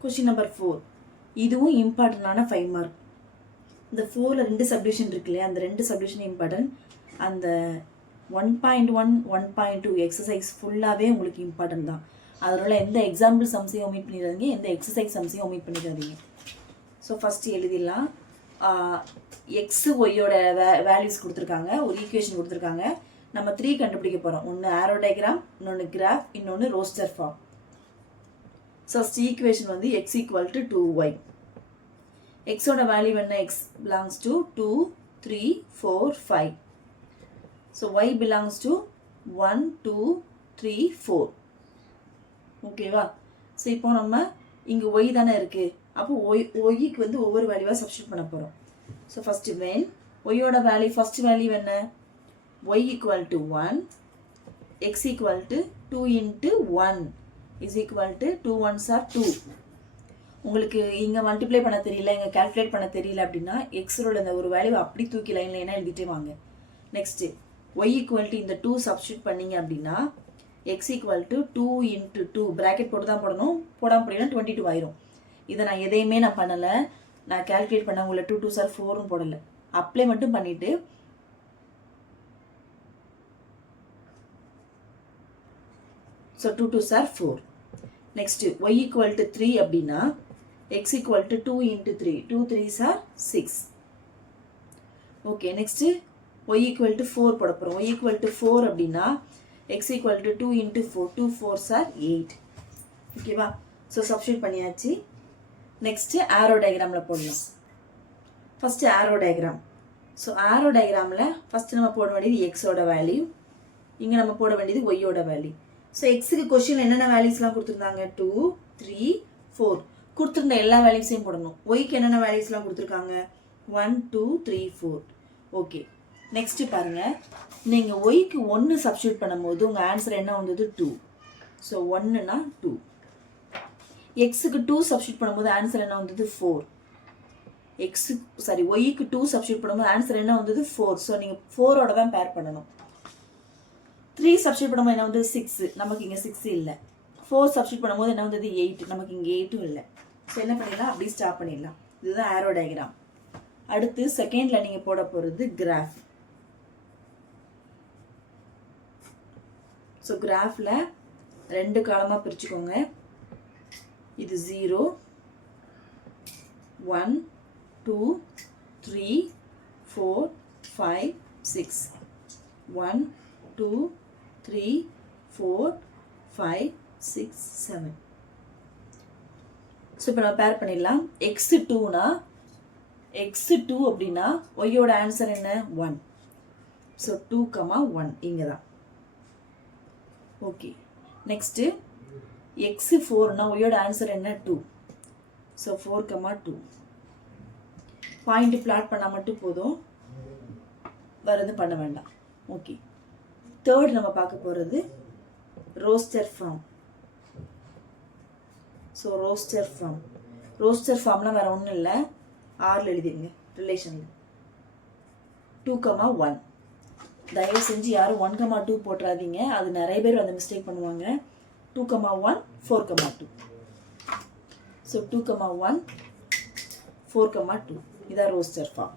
Question number 4. இதுவும் இம்பார்ட்டண்டான 5 mark. இந்த 4ல் 2 சப்டிவிஷன் இருக்கு இல்லையா, அந்த 2 சப்டிவிஷன் இம்பார்ட்டன்ட். அந்த 1.1 1.2 எக்ஸசைஸ் ஃபுல்லாகவே உங்களுக்கு இம்பார்ட்டன்ட் தான். அதனால் எந்த எக்ஸாம்பிள் சம்ஸையும் ஒமிட் பண்ணிடாதீங்க, எந்த எக்ஸசைஸ் சம்ஸையும் ஒமிட் பண்ணிடாதீங்க. ஸோ ஃபஸ்ட்டு எழுதிடலாம். எக்ஸு ஒய்யோட வேல்யூஸ் கொடுத்துருக்காங்க, ஒரு ஈக்குவேஷன் கொடுத்துருக்காங்க. நம்ம 3 கண்டுபிடிக்க போகிறோம். ஒன்று ஆரோ டயக்ராம், இன்னொன்று கிராஃப், இன்னொன்று roster form. So first equation வந்து x ஈக்குவல் டு 2y. எக்ஸோட வேல்யூ என்ன? x belongs to 2 3 4 5. So y belongs to 1 2 3 4. ஓகேவா? ஸோ இப்போ நம்ம இங்கே y தானே இருக்குது, அப்போ ஒய்க்கு வந்து ஒவ்வொரு வேல்யூவாக சப்ஸ்டியூட் பண்ண போகிறோம். ஸோ ஃபஸ்ட்டு வென் ஒய்யோட வேல்யூ, ஃபஸ்ட் வேல்யூ என்ன? y equal to 1, x equal to 2 into 1 is equal to 2 1s are 2. உங்களுக்கு இங்கே மல்டிப்ளை பண்ண தெரியல, இங்கே கால்குலேட் பண்ண தெரியல அப்படின்னா எக்ஸோட இந்த ஒரு வேல்யூ அப்படி தூக்கி லைனில் என்ன எழுதிட்டே வாங்க. நெக்ஸ்ட்டு y ஈக்குவல் டு இந்த 2 சப்ஸ்டியூட் பண்ணிங்க அப்படின்னா x equal to 2 into 2 bracket போட்டு தான் போடணும், போடாமல் போடலாம் 22 ஆயிரும். இதை நான் எதையுமே நான் பண்ணலை, நான் கால்குலேட் பண்ண உங்களை 2 2s are 4ன்னு போடலை, அப்ளை மட்டும் பண்ணிவிட்டு so 2 2s are 4. Next y equal to 3 அப்படின்னா x equal to 2 into 3 2 3s are 6. Okay, next y equal to 4 போட போகிறோம். y ஈக்குவல் டு 4 அப்படின்னா x equal to 2 into 4 2 4s are 8. ஓகேவா? ஸோ சப்ஸ்டியூட் பண்ணியாச்சு. Next arrow டயக்ராமில் போடலாம். First arrow diagram. So arrow டயக்ராமில் first நம்ம போட வேண்டியது எக்ஸோட வேல்யூ, இங்கே நம்ம போட வேண்டியது ஒய்யோட வேல்யூ. ஸோ எக்ஸுக்கு கொஸ்டின் என்னென்ன வேல்யூஸ்லாம் கொடுத்துருந்தாங்க? 2 3 4 கொடுத்துருந்த எல்லா வேல்யூஸையும் போடணும். ஒய்க்கு என்னென்ன வேல்யூஸ்லாம் கொடுத்துருக்காங்க? 1 2 3 4. ஓகே, நெக்ஸ்ட்டு பாருங்கள், நீங்கள் ஒய்க்கு 1 சப்ஸ்டியூட் பண்ணும்போது உங்கள் ஆன்சர் என்ன வந்தது? 2. ஸோ 1னா 2. எக்ஸுக்கு 2 சப்ஸ்டியூட் பண்ணும்போது ஆன்சர் என்ன வந்தது? 4. ஒய்க்கு 2 சப்ஸ்டியூட் பண்ணும்போது ஆன்சர் என்ன வந்தது? 4. ஸோ நீங்கள் 4ஓட தான் பேர் பண்ணணும். 3 சப்ஸ்டியூட் பண்ணும்போது என்ன வந்தது? 6. நமக்கு இங்கே 6 இல்லை. 4 சப்ஸ்டியூட் பண்ணும்போது என்ன வந்தது? 8. நமக்கு இங்கே 8ம் இல்லை. ஸோ என்ன பண்ணிடலாம்? அப்படி ஸ்டாப் பண்ணிடலாம். இதுதான் ஆரோ டயக்ராம். அடுத்து செகண்டில் நீங்கள் போட போகிறது கிராஃப். ஸோ கிராஃபில் 2 காலமாக பிரிச்சுக்கோங்க. இது 0 1 2 3 4 5 6 1 2 3 4 5 6 7. ஸோ இப்போ நம்ம பேர் பண்ணிடலாம். x2னா x2 அப்படின்னா ஒய்யோட ஆன்சர் என்ன? 1. ஸோ 2 1 இங்கே தான். ஓகே, நெக்ஸ்ட்டு x4னா ஒய்யோட ஆன்சர் என்ன? 2. ஸோ 4 2. பாயிண்ட் பிளாட் பண்ணால் மட்டும் போதும், வரது பண்ண வேண்டாம். ஓகே, தேர்ட் நம்ம பார்க்க போகிறது ரோஸ்டர் ஃபார்ம். ஸோ ரோஸ்டர் ஃபார்ம்லாம் வேறு ஒன்றும் இல்லை, ஆரில் எழுதிருங்க ரிலேஷனில். 2 1. தயவு செஞ்சு யாரும் 1 2 போட்டுறாதீங்க, அது நிறைய பேர் அந்த மிஸ்டேக் பண்ணுவாங்க. 2 1 4 2. ஸோ 2 1 4 2 இதான் ரோஸ்டர் ஃபார்ம்.